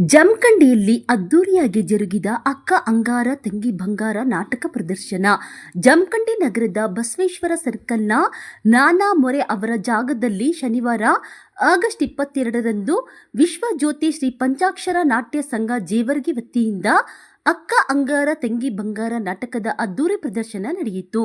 ಜಮಖಂಡಿಯಲ್ಲಿ ಅದ್ದೂರಿಯಾಗಿ ಜರುಗಿದ ಅಕ್ಕ ಅಂಗಾರ ತಂಗಿ ಬಂಗಾರ ನಾಟಕ ಪ್ರದರ್ಶನ. ಜಮಖಂಡಿ ನಗರದ ಬಸವೇಶ್ವರ ಸರ್ಕಲ್ನ ನಾನಾ ಮೊರೆ ಅವರ ಜಾಗದಲ್ಲಿ ಶನಿವಾರ ಆಗಸ್ಟ್ 22ರಂದು ವಿಶ್ವಜ್ಯೋತಿ ಶ್ರೀ ಪಂಚಾಕ್ಷರ ನಾಟ್ಯ ಸಂಘ ಜೇವರ್ಗಿ ವತಿಯಿಂದ ಅಕ್ಕ ಅಂಗಾರ ತಂಗಿ ಬಂಗಾರ ನಾಟಕದ ಅದ್ದೂರಿ ಪ್ರದರ್ಶನ ನಡೆಯಿತು.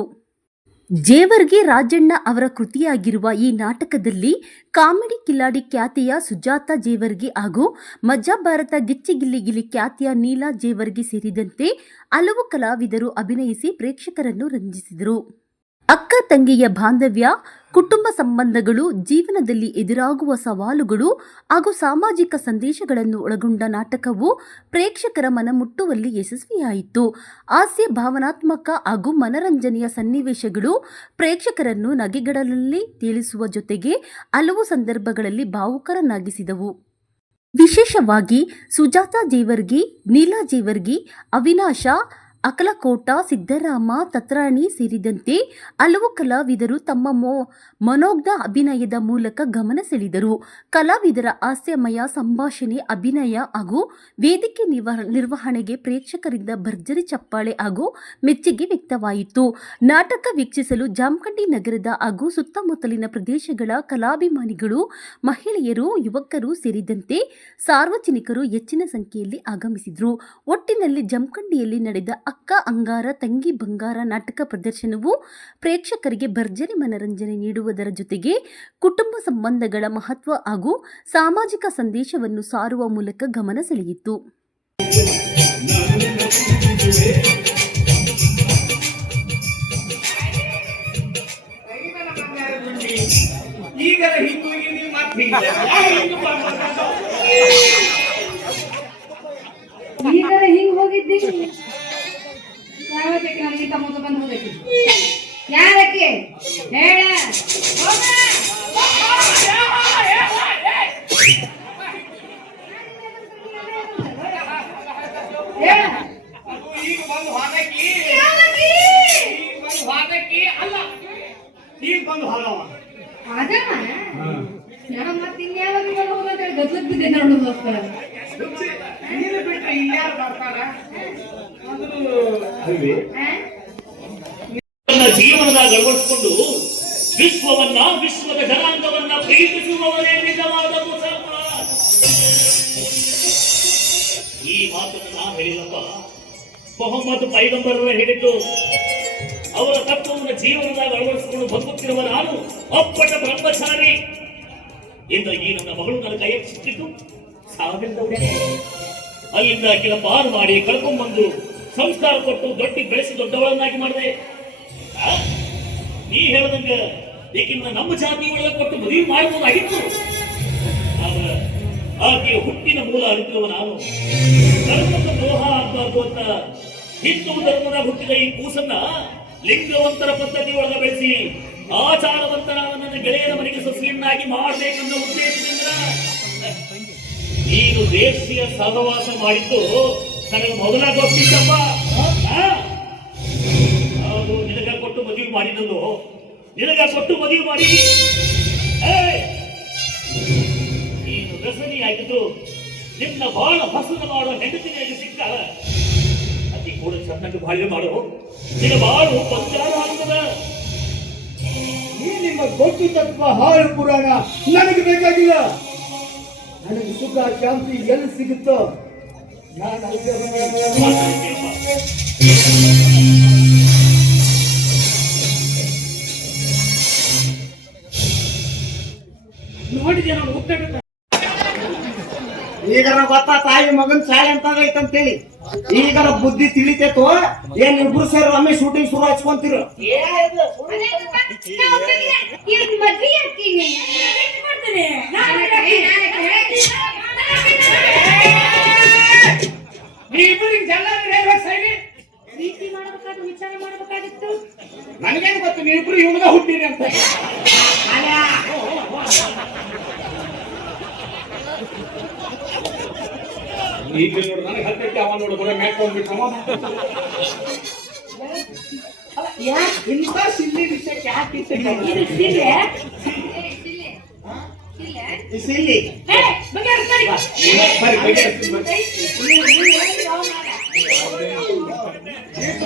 ಜೇವರ್ಗಿ ರಾಜಣ್ಣ ಅವರ ಕೃತಿಯಾಗಿರುವ ಈ ನಾಟಕದಲ್ಲಿ ಕಾಮಿಡಿ ಕಿಲಾಡಿ ಖ್ಯಾತಿಯ ಸುಜಾತ ಜೇವರ್ಗಿ ಹಾಗೂ ಮಜ್ಜಾ ಭಾರತ ಗಿಚ್ಚಿ ಗಿಲ್ಲಿ ಗಿಲಿ ಖ್ಯಾತಿಯ ನೀಲಾ ಜೇವರ್ಗಿ ಸೇರಿದಂತೆ ಹಲವು ಕಲಾವಿದರು ಅಭಿನಯಿಸಿ ಪ್ರೇಕ್ಷಕರನ್ನು ರಂಜಿಸಿದರು. ಅಕ್ಕ ತಂಗಿಯ ಬಾಂಧವ್ಯ, ಕುಟುಂಬ ಸಂಬಂಧಗಳು, ಜೀವನದಲ್ಲಿ ಎದುರಾಗುವ ಸವಾಲುಗಳು ಹಾಗೂ ಸಾಮಾಜಿಕ ಸಂದೇಶಗಳನ್ನು ಒಳಗೊಂಡ ನಾಟಕವು ಪ್ರೇಕ್ಷಕರ ಮನಮುಟ್ಟುವಲ್ಲಿ ಯಶಸ್ವಿಯಾಯಿತು. ಹಾಸ್ಯ, ಭಾವನಾತ್ಮಕ ಹಾಗೂ ಮನರಂಜನೆಯ ಸನ್ನಿವೇಶಗಳು ಪ್ರೇಕ್ಷಕರನ್ನು ನಗೆಗಡಲಲ್ಲಿ ತೇಲಿಸುವ ಜೊತೆಗೆ ಹಲವು ಸಂದರ್ಭಗಳಲ್ಲಿ ಭಾವುಕರನ್ನಾಗಿಸಿದವು. ವಿಶೇಷವಾಗಿ ಸುಜಾತ ಜೇವರ್ಗಿ, ನೀಲಾ ಜೇವರ್ಗಿ, ಅವಿನಾಶ ಅಕಲಕೋಟ, ಸಿದ್ದರಾಮ ತತ್ರಾಣಿ ಸೇರಿದಂತೆ ಹಲವು ಕಲಾವಿದರು ತಮ್ಮ ಮನೋಜ್ಞ ಅಭಿನಯದ ಮೂಲಕ ಗಮನ ಸೆಳೆದರು. ಕಲಾವಿದರ ಹಾಸ್ಯಮಯ ಸಂಭಾಷಣೆ, ಅಭಿನಯ ಹಾಗೂ ವೇದಿಕೆ ನಿರ್ವಹಣೆಗೆ ಪ್ರೇಕ್ಷಕರಿಂದ ಭರ್ಜರಿ ಚಪ್ಪಾಳೆ ಹಾಗೂ ಮೆಚ್ಚುಗೆ ವ್ಯಕ್ತವಾಯಿತು. ನಾಟಕ ವೀಕ್ಷಿಸಲು ಜಮಖಂಡಿ ನಗರದ ಹಾಗೂ ಸುತ್ತಮುತ್ತಲಿನ ಪ್ರದೇಶಗಳ ಕಲಾಭಿಮಾನಿಗಳು, ಮಹಿಳೆಯರು, ಯುವಕರು ಸೇರಿದಂತೆ ಸಾರ್ವಜನಿಕರು ಹೆಚ್ಚಿನ ಸಂಖ್ಯೆಯಲ್ಲಿ ಆಗಮಿಸಿದರು. ಒಟ್ಟಿನಲ್ಲಿ ಜಮಖಂಡಿಯಲ್ಲಿ ನಡೆದ ಅಕ್ಕ ಅಂಗಾರ ತಂಗಿ ಬಂಗಾರ ನಾಟಕ ಪ್ರದರ್ಶನವು ಪ್ರೇಕ್ಷಕರಿಗೆ ಭರ್ಜರಿ ಮನರಂಜನೆ ನೀಡುವುದರ ಜೊತೆಗೆ ಕುಟುಂಬ ಸಂಬಂಧಗಳ ಮಹತ್ವ ಹಾಗೂ ಸಾಮಾಜಿಕ ಸಂದೇಶವನ್ನು ಸಾರುವ ಮೂಲಕ ಗಮನ ಸೆಳೆಯಿತು. ಹಿಂಗ್ ಹೋಗಿದ್ದಿ ಯಾವತ್ತಕ್ಕೆ ನನಗಿಂತ ಮೊದಲು ಬಂದು ಹೋಗೈತಿ ಯಾರಕ್ಕೆ ಹೇಳ ಮತ್ತೆ ಇನ್ಯಾವಾಗ ಹೋಗೋದ್ರೆ ಗದ್ಲಕ್ ಬಿದ್ದೆ ನೋಡೋದಕ್ಕೋಸ್ಕರ ಜೀವನದಾಗ ಅಳವಡಿಸಿಕೊಂಡು ವಿಶ್ವದ ಜನಾಂಗವನ್ನ ಪ್ರೀತಿಸುವವರೇ ನಿಜವಾದ ಮುಸಲ್ಮಾನ. ಈ ಮಾತನ್ನು ನಾ ಹೇಳಿದಪ್ಪ, ಮೊಹಮ್ಮದ್ ಪೈಗಂಬರರು ಹೇಳಿದ್ದು. ಅವರ ತತ್ವವನ್ನು ಜೀವನದಾಗ ಅಳವಡಿಸಿಕೊಂಡು ಬದುಕುತ್ತಿರುವ ನಾನು ಅಪ್ಪಟ ಬ್ರಹ್ಮಚಾರಿ. ಇಂದ ಈ ನನ್ನ ಮಗಳು ನನ್ನ ಕೈಯಲ್ಲಿ ಸಿಕ್ಕಿದ್ದು ಸಾವಿರದವರೇ. ಅಲ್ಲಿಂದ ಕೆಲ ಪಾರು ಮಾಡಿ ಕಳ್ಕೊಂಡ್ಬಂದು ಸಂಸ್ಕಾರ ಕೊಟ್ಟು ಬೆಳೆಸಿ ದೊಡ್ಡವಳನ್ನಾಗಿ ಮಾಡಿದೆ. ನೀ ಹೇಳದಂಗ ಏಕಿನ್ನ ನಮ್ಮ ಜಾತಿ ಒಳಗೆ ಕೊಟ್ಟು ಮದುವೆ ಮಾಡಬಹುದಾಗಿತ್ತು. ಆದ್ರೆ ಆಕೆಯ ಹುಟ್ಟಿನ ಮೂಲ ಅರಿತಿರುವ ನಾನು ಧರ್ಮದ ದ್ರೋಹ ಆಗಬಾರ್ದು ಅಂತ ಹಿಂದೂ ಧರ್ಮದ ಹುಟ್ಟಿದ ಈ ಕೂಸನ್ನ ಲಿಂಗವಂತರ ಪದ್ಧತಿ ಒಳಗೆ ಬೆಳೆಸಿ ಆಚಾರವಂತನಾದ ನನ್ನ ಗೆಳೆಯನ ಮನೆಗೆ ಸೊಸೆಯನ್ನಾಗಿ ಮಾಡಬೇಕೆಂಬ ಉದ್ದೇಶದಿಂದ ನೀನು ದೇಶೀಯ ಸಹವಾಸ ಮಾಡಿದ್ದು ನನಗೆ ಮೊದಲ ಗೊತ್ತಿದ್ದಪ್ಪ. ಹೌದು, ನಿನಗ ಕೊಟ್ಟು ಮದುವೆ ಮಾಡಿದಲ್ಲೋ, ನಿನಗ ಕೊಟ್ಟು ಮದುವೆ ಮಾಡಿ ನೀನು ವ್ಯಸನಿ ಆಗಿದ್ದು ನಿನ್ನ ಬಹಳ ಹಸನ ಮಾಡುವ ಹೆಂಡತಿನಿಗೆ ಸಿಕ್ಕ ಅತಿ ಕೂಡ ಚೆನ್ನಾಗಿ ಬಾಳ್ವೆ ಮಾಡು. ನಿನ್ನ ಬಾಳು ಬಂಗಾರ ಆಗ್ತದ. ಈ ನಿಮ್ಮ ಗೊತ್ತು ತತ್ವ ಹಾಳು ಪುರಾಣ ನನಗೆ ಬೇಕಾಗಿಲ್ಲ. ನನಗೆ ಸುಖ ಶಾಂತಿ ಎಲ್ಲಿ ಸಿಗುತ್ತೋ ನಾನು ನೋಡಿದ್ಯಾ ನಾನು ಉತ್ತರ. ಈಗ ಗೊತ್ತಾ ತಾಯಿ ಮಗನ್ ಶಾಲೆ ಅಂತ ಐತಂತೇಳಿ. ಈಗ ಬುದ್ಧಿ ತಿಳಿತೇತೋ ಏನ್ ಇಬ್ರು ಸೇರಿ ಒಮ್ಮೆ ಶೂಟಿಂಗ್ ಶುರು ಹಚ್ಕೊಂತೀರ. ನನಗೇನು ಗೊತ್ತು ನೀವಿಬ್ರು ಇವಗ ಹುಟ್ಟಿರಿ ಅಂತ. ಈಗ ನೋಡು ನನಗೆ ಹತ್ತಕ್ಕೆ ಅವ ನೋಡು ಬರೋ ಮ್ಯಾಟ್ಕೊಂಡ್ಬಿಟ್ಟು ಇಂಥ ಸಿಲ್ಲಿ ವಿಷಯಕ್ಕೆ ಯಾಕೆ ಸಿಲ್ಲಿ ಬಗೆಹರಿಸ್ಕೊಳ್ಳಿ. ಬರ್ರಿ, ಬಗೆಹರಿಸ್ತೀನಿ, ಬರ್ರಿ.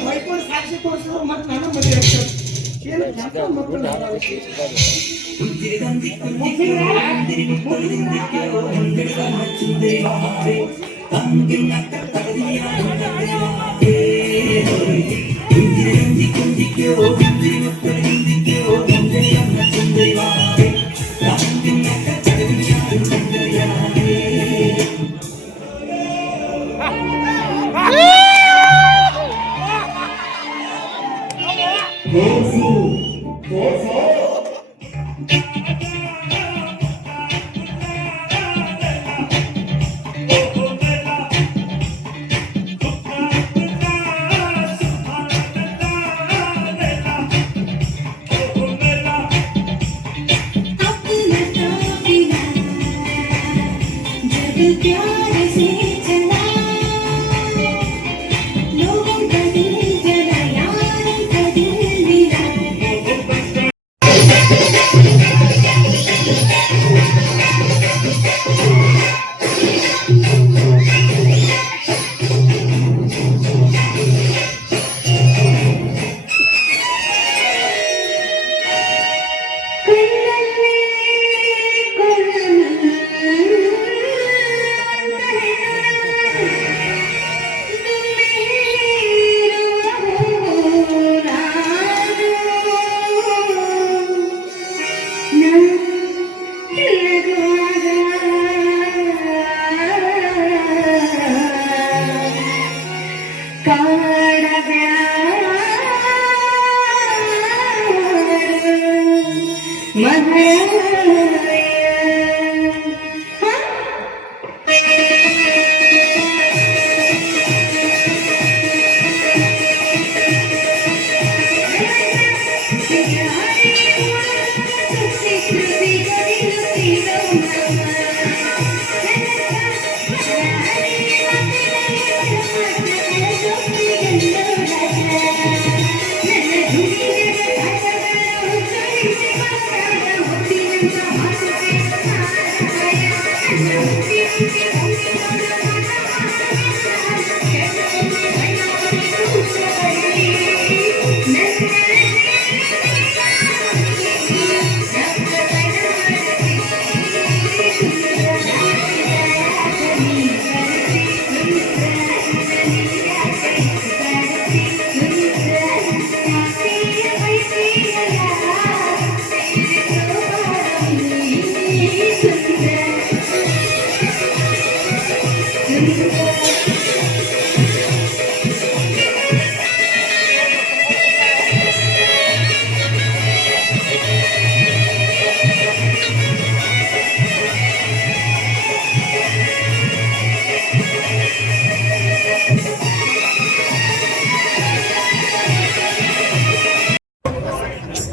ಮೈಕೊಂಡು ಸಾಕ್ಷಿ ತೋರಿಸಿದ್ರು ಮತ್ತೆ ನನ್ನ ಮದುವೆ ಆಗ್ತದೆ. ಏನು ಜಾತ್ರೆ ಮಕ್ಕಳು प्यार से चला लोगों का दिल जला यार का दिल मिला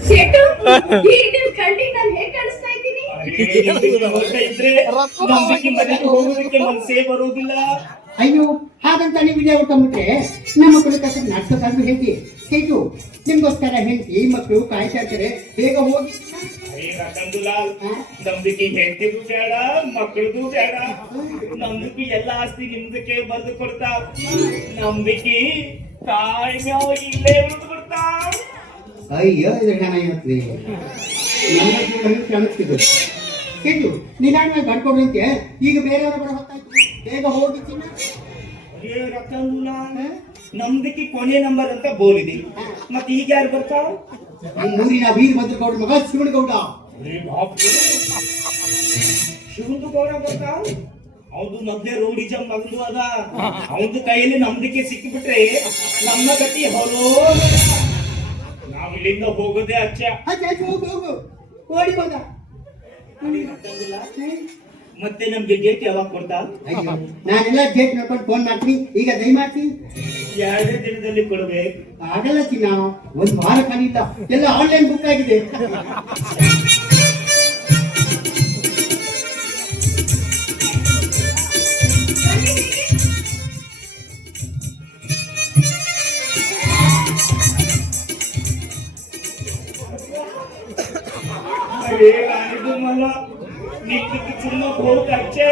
ಶೆಟ್ಟು, ಈಗ ನಿಮ್ ಕಣ್ಣಿಗೆ ನಾನು ಹೇಗ್ ಕಾಣಿಸ್ತಾ ಇದ್ದೀನಿ? ನೋಡ್ತಾ ಇದ್ರೆ ನಂಬಿಕೆ ಮನೆಗೆ ಹೋಗೋದಕ್ಕೆ ಮನಸ್ಸೇ ಬರುವುದಿಲ್ಲ. ಅಯ್ಯೋ ಹಾಗಂತ ನೀವು ಇದೇ ಹೊಟ್ಟಂಬಿಟ್ರೆ ನಮ್ಮ ಮಕ್ಕಳು ಕಷ್ಟ ನಾಟಕಕ್ಕಾದ್ರೂ ಹೇಳ್ತಿ ಹೇಳು ನಿಮ್ಗೋಸ್ಕರ ಹೇಳ್ತಿ ಮಕ್ಕಳು ಕಾಯ್ತಾ ಇರ್ತಾರೆ ಬೇಗ ಹೋಗಿ ಕಂದುಲಾಲ್ ನಮ್ದಕ್ಕೆ ಹೆಂಡತಿಗೂ ಬೇಡ ಮಕ್ಕಳದು ಬೇಡ. ನಮ್ದಕ್ಕೆ ಎಲ್ಲ ಆಸ್ತಿ ನಿಮ್ದಕ್ಕೆ ಬರೆದು ಕೊಡ್ತಾವ್. ನಮ್ದಕ್ಕೆ ತಾಯಿ ಮೇವು ಇಲ್ಲೇ ಬರೆದು ಕೊಡ್ತಾವ್. ಅಯ್ಯೋ ಇದು ಚೆನ್ನಾಗಿರುತ್ತೆ ಕಾಣಿಸ್ತಿದ್ರು ಹೇಳು ನಿಧಾನವಾಗಿ ಬರ್ಕೊಡ್ರಂತೆ ಈಗ ಬೇರೆಯವರು ಬರೋ ಹೊತ್ತಾಯ್ತು ಬೇಗ ಹೋಗಿ ಚಿನ್ನ ನಮ್ದಕ್ಕೆ ಕೊನೆ ನಂಬರ್ ಅಂತ ಬೋಲಿದೆ. ಮತ್ತೆ ಈಗ ಯಾರು ಬರ್ತಾವ್? ಈ ಊರಿನ ವೀರಭದ್ರಗೌಡ ಮಗ ಶಿವನಗೌಡ ಶಿವಂದು ಗೌಡ ಬರ್ತಾವ್. ಅವ್ದು ಮೊದ್ಲೇ ರೋಡಿಜಂ ಮಗದು ಅದ. ಅವನ ಕೈಯಲ್ಲಿ ನಮ್ದಕ್ಕೆ ಸಿಕ್ಕಿಬಿಟ್ರೆ ನಮ್ಮ ಗತಿ ಹೊರೋ. ನಾವ್ ಇಲ್ಲಿಂದ ಹೋಗೋದೇ ಅಚ್ಚ. ಹೋಗು ಹೋಗು ಓಡಿ ಹೋದ ಮತ್ತೆ ನಮ್ಗೆ ಗೇಟ್ ಯಾವಾಗ ಕೊಡ್ತಾ? ಅಯ್ಯೋ ನಾನೆಲ್ಲ ಡೇಟ್ ನೋಡ್ಕೊಂಡು ಫೋನ್ ಮಾಡ್ತೀನಿ ಈಗ ದಯಮಾಡ್ತಿ 2 ದಿನದಲ್ಲಿ ಕೊಡ್ಬೇಕು. ಆಗಲ್ಲ ಚಿನ್ನ ಒಂದು ವಾರ ಖಂಡಿತ ಎಲ್ಲ ಆನ್ಲೈನ್ ಬುಕ್ ಆಗಿದೆ ಮಲ್ಲ ನೀ ಇಂದಕ್ಕೆ ಚುಮ್ಮ ಹೋದ ಅಚ್ಚೆ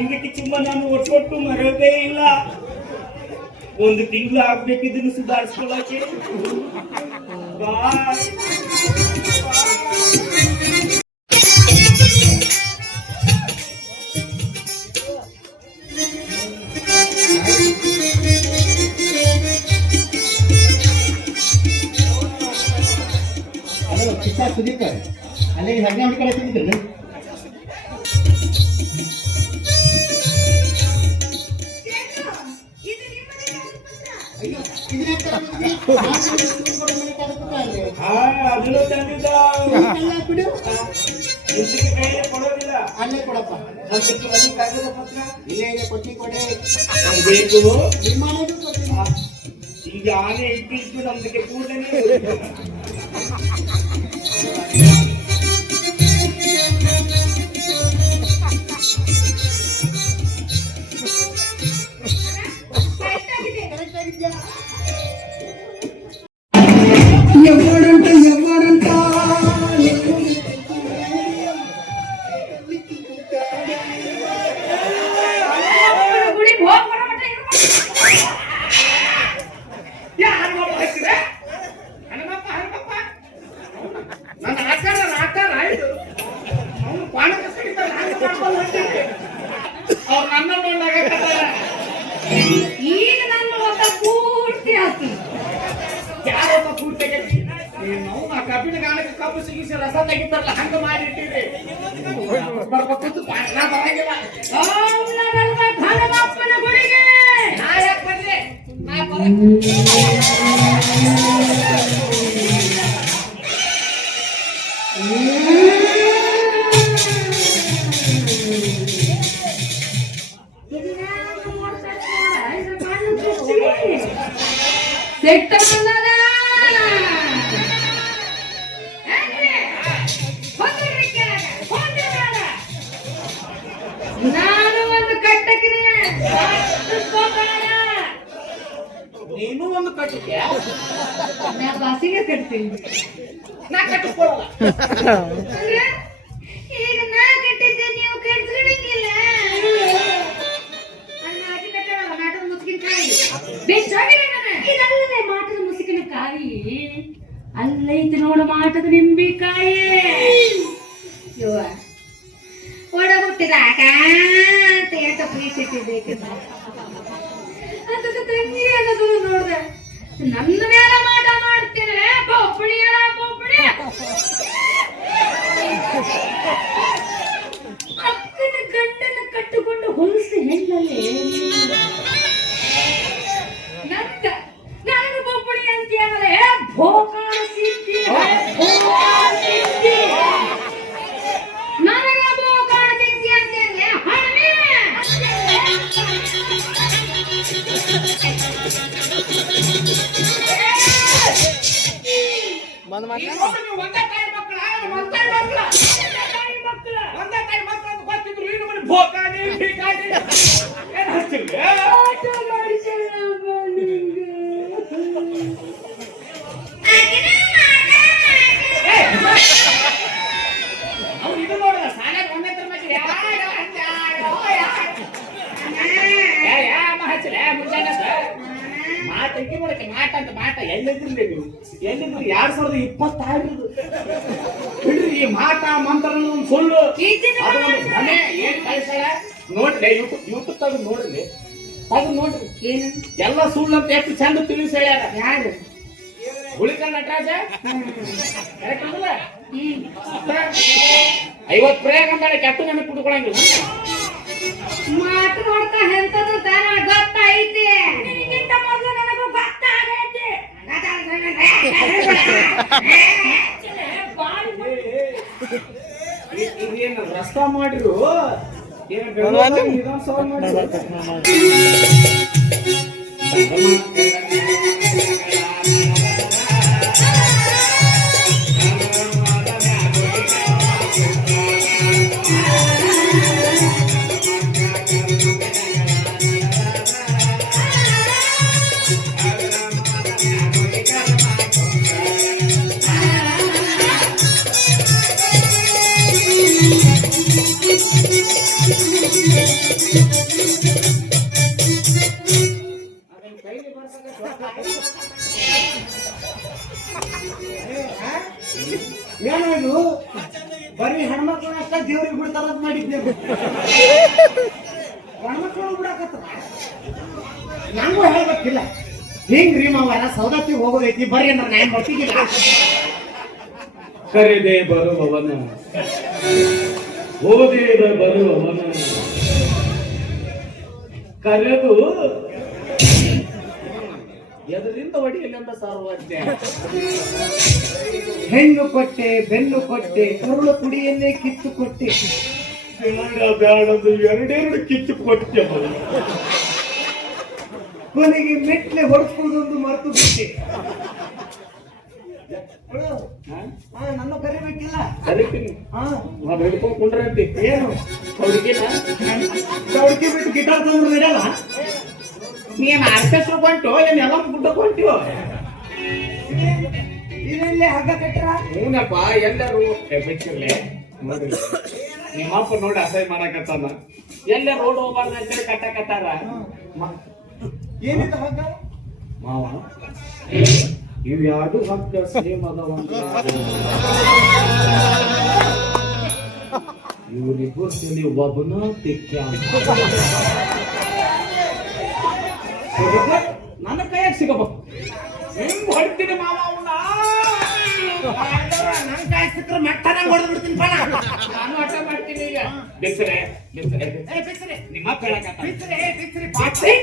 ಇಂದಕ್ಕೆ ಚುಮ್ಮ ನಾನು ಒಟ್ಟು ಮರೋದೇ ಇಲ್ಲ. ಒಂದು ತಿಂಗಳು ಆಗ್ಬೇಕಿದ್ದನ್ನು ಸುಧಾರಿಸ್ಕೊಳ್ಳಕ್ಕೆ. ಬಾಯ್. ಹಲೋ ಚಿಕ್ಕ ಸುದೀಪ್, ಅಲ್ಲೇ ಹಣ್ಣೆ ಹುಡುಕಡೆ ತಿಂದಿದ್ರು. ಅದನ್ನು ತಂದಿದ್ದ ಬಿಡು, ಮುಂದಕ್ಕೆ ಕೈಯಲ್ಲಿ ಕೊಡೋದಿಲ್ಲ. ಅಲ್ಲೇ ಕೊಡಪ್ಪ. ಅದಕ್ಕೆ ಮನೆ ಕಾಗದ ಪತ್ರ ಇಲ್ಲೇ ಇದೆ, ಕೊಟ್ಟಿ ಕೊಡೆ. ಬೇಕು. ನಿಮ್ಮ ಮನೆಗೂ ಕೊಡ್ತೀನಿ. ಈಗ ಆನೆ ಇಟ್ಟಿದ್ದು ನಮ್ದಕ್ಕೆ ಕೂಡಲೇ ಎವ್ವಡಂತ ಎವ್ವಡಂತ ಗುಡಿಗೆ ಹೋಗ್ ಬರೋ ಮಟ್ಟ ಇದು ಮಾಡು. ನನ್ನ ಆಕಾರ ಆಯ್ತು. ಅವನು ಪಾಣ ಕಸ್ಕೊಂಡಿದ್ದಾನೆ, ಹಂಗೆ ಮಾಡ್ಕೊಂಡು ಹೊರ್ಟಿದ್ದೆ. ಅವ್ರು ನನ್ನ ನೋಡ್ದಾಗ ಈಗ ನನ್ನ ಒತ್ತ ಪೂರ್ತಿ ಹಾಕಿ ಯಾರೊಬ್ಬ ಪೂರ್ತಿ ನಾವು ಆ ಕಬ್ಬಿನ ಗಾಣಕ್ಕೆ ಕಬ್ಬು ಸಿಗಿಸಿ ರಸ ತೆಗಿತಾರಲ್ಲ ಹಂಗ ಮಾಡಿಟ್ಟಿದ್ರಿ. ಬರ್ಬೇಕು ನಾ ಬರಂಗಿಲ್ಲ. ಧರ್ಮಪ್ಪನ ಗುಡಿಗೆ ನಾ ಯಾಕೆ ಬರ್ಲಿ? ನಾ ಬರಂಗಿಲ್ಲ. ಸೆಟ್ಟ ಬಂದದ ನಾನು ಒಂದು ಕಟ್ಟಕಿನಿ ನೀನು ಒಂದು ಕಟ್ಟಿದ್ಯಾ? ನಾ ಬಸ್ಸಿಗೆ ಕಟ್ತೀನಿ. ನಾ ಕಟ್ಟಿಸ್ಕೊಳಲ್ಲ. ಅಂದ್ರೆ ಈಗ ನಾ ಕಟ್ಟಿದ್ದೆ ನೀವು ಕಟ್ಸ್ಕೊಳಂಗಿಲ್ಲ. ಮಾಟದ ಮುಸ್ಕಿನಕಾಯಿ ಬೆಚ್ಚಾಗಿದೆ ಇದಲ್ಲದೆ ಮಾಟದ ಮುಸುಕಿನಕಾಯಿ ಅಲ್ಲೈತಿ ನೋಡು ಮಾಟದ ನಿಂಬಿಕಾಯಿ. ಯವ್ವ ಒಡ ಹುಟ್ಟಿದಾಗ ಅಂತ ಎಷ್ಟು ಪ್ರೀತಿ ಇಟ್ಟಿದ್ದೈತಿ ಅದಕ್ಕೆ ತಂಗಿ ಅನ್ನೋದು ನೋಡ್ದೆ ನನ್ನ ಮೇಲೆ ಮಾಟ ಮಾಡ್ತೀನಿ. ಬೋಪಡಿ ಬೋಪಡಿ ಅಕ್ಕನ ಗಂಡನ ಕಟ್ಟುಕೊಂಡು ಹೊಲಸು ಹೆಣ್ಣಲ್ಲಿ ನಂದ ನನಗೆ ಬೋಪಡಿ ಅಂತ ಅಂದ್ರೆ ಭೋಕಾಣ ಸಿದ್ಧಿ ನನಗೆ ಬೋಕಾಣ ಸಿದ್ಧಿ ಅಂತಂದ್ರೆ ಹಣಮೆ ನೀವು ಒಂದೇ ತಾಯಿ ಮಕ್ಕಳ, ಒಂದೇ ಮಕ್ಕಳ, ಒಂದೇ ತಾಯಿ ಮಕ್ಕಳು ಅಂತ ಗೊತ್ತಿದ್ರು ಇನ್ನು ಮನೆ ಭೋಕಾಣಿ ಬೀಕಾಣಿ ಏನ್ ಹಚ್ಚಿಲ್ಲ? ಆಟ ಮಾಡಿಸಲ್ಲಮ್ಮ ನಿಂಗೆ. ಅವ್ನು ಇದು ನೋಡಲ್ಲ ಸಾಲಾಗ ಒಂದೇ ತರ ಮಕ್ಕಳು ಮಾಟ ಇಂಕಿ ಮಾಡಕ್ಕೆ ಮಾಟ ಅಂತ ಮಾಟ ಎಲ್ಲಿದ್ರಿ ನೀವು? ಎಲ್ಲಿದ್ರು 2026 ಬಿಡ್ರಿ ಈ ಮಾಟ ಮಂತ್ರ ಒಂದು ಸುಳ್ಳು, ಅದು ಒಂದು ಭ್ರಮೆ. ಏನ್ ಕಳಿಸ್ಯಾರ ನೋಡ್ರಿ, ಯೂಟ್ಯೂಬ್ ತೆಗೆದು ನೋಡ್ರಿ, ತೆಗೆದು ನೋಡ್ರಿ. ಏನು ಎಲ್ಲ ಸುಳ್ಳು ಅಂತ ಎಷ್ಟು ಚಂದ ತಿಳಿಸಿ ಹೇಳ್ಯಾರ. ಯಾರು ಹುಳಿಕ ನಟರಾಜ ಕರೆಕ್ಟ್ ಅಲ್ಲ? 50 ಪ್ರಯೋಗ ಮಾಡಿ ಕೆಟ್ಟ ನೆನಪು ಬಿಟ್ಕೊಳಂಗಿಲ್ಲ. ಮಾತು ನೋಡ್ತಾ ಎಂತದ್ದು ತಾನ ಗೊತ್ತೈತಿ. ನಿನಗಿಂತ ಮೊದಲು ನನಗೂ ಗೊತ್ತಾಗೈತಿ. ಇದೇನು ರಸ್ತಾ ಮಾಡಿರು, ಏನು ಬೆಳಗಾವಿ ವಿಧಾನಸಭಾ ಮಾಡಿರು. ಮುಂದೆ ಗಣಮಕ್ಕಳು ಬಿಡಾಕತ್ತ ನಂಗೂ ಹೇಳ್ಬೇಕಿಲ್ಲ ಹಿಂಗ್ರಿ ಮಾವಾರ ಸೌದತ್ತಿ ಹೋಗೋದೈತಿ ಬರ್ರಿ ಅಂದ್ರೆ ನಾ ಏನ್ ಬರ್ತಿದ್ದಿಲ್ಲ ಕರೆದೆ ಬರುವವನ ಓದೇದ ಬರುವವನ ಕರೆದು ಎದರಿಂದ ಹೊಡಿಯಲಿ ಅಂತ ಸಾರ್ವಜ್ಞ ಹೆಣ್ಣು ಕೊಟ್ಟೆ ಬೆನ್ನು ಕೊಟ್ಟೆ ಕರುಳು ಕುಡಿಯನ್ನೇ ಕಿತ್ತು ಕೊಟ್ಟೆ ಬ್ಯಾಡದು ಎರಡೆರಡು ಕಿತ್ತು ಕೊಟ್ಟೆ ಕೊನೆಗೆ ಮೆಟ್ಲೆ ಹೊಡ್ಸ್ಕೊಳ್ಳೋದೊಂದು ಮರೆತು ಬಿಟ್ಟೆ ನನ್ನ ಕರಿಬೇಕಿಲ್ಲ ಕರಿತೀನಿ ಹಾ ನಾವು ಹಿಡ್ಕೊಂಡು ಕುಂಡ್ರೆ ಅಂತಿ ಏನು ಹುಡುಗಿನ ಚೌಡಿಕೆ ಬಿಟ್ಟು ಗಿಟಾರ್ ತಂದ್ರೆ ನಡೆಯಲ್ಲ ನೀನ್ ಆರ್ಕೆಸ್ಟ್ರಾ ಕೊಂಟು ಏನ್ ಎಲ್ಲ ಗುಡ್ಡ ಕೊಂಟಿವೋ ಇದೆಲ್ಲೇ ಹಗ್ಗ ಕಟ್ಟರ ಹೂನಪ್ಪ ಎಲ್ಲರೂ ಬೆಚ್ಚಿರ್ಲೆ ನೋಡ್ರಿ ನಿಮ್ಮಪ್ಪ ನೋಡಿ ಅಸಹ್ಯ ಮಾಡಕತ್ತಾನ ಎಲ್ಲ ರೋಡ್ ಹೋಗ್ಬಾರ್ದು ಅಂತೇಳಿ ಕಟ್ಟಾಕತ್ತಾರ ಏನಿದೆ ಹಗ್ಗ ಮಾವ ಇವ್ ಯಾರು ಹಗ್ಗ ಸೇಮ್ ಅದಾವಂತ ಇವ್ರಿಬ್ಬರು ಸೇರಿ ಒಬ್ಬನ ತಿಕ್ಕ ನನ್ನ ಕೈಯಾಗ ಸಿಗಬೇಕು ಹೆಂಗ್ ಹೊಡ್ತೀನಿ ಮಾವ ಅವನ್ನ ನನ್ ಕಾಯಿ ಸಿಕ್ಕರೆ ಮೆಟ್ಟನ ಹೊಡೆದು ಬಿಡ್ತೀನಿ ಬಣ ನಾನು ಆಟ ಮಾಡ್ತೀನಿ ಈಗ ಬಿಸ್ರೆ ನಿಮ್ಮ ಕೇಳಕತ್ತ ಬಿಸ್ರಿ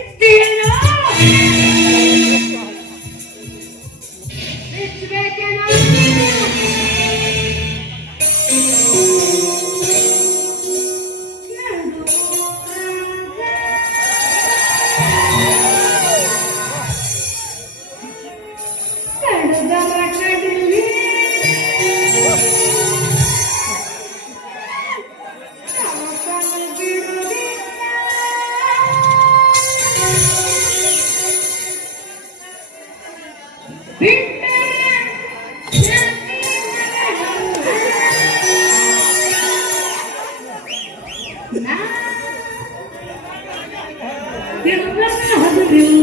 ತಿರುಗನ ಹಗಲು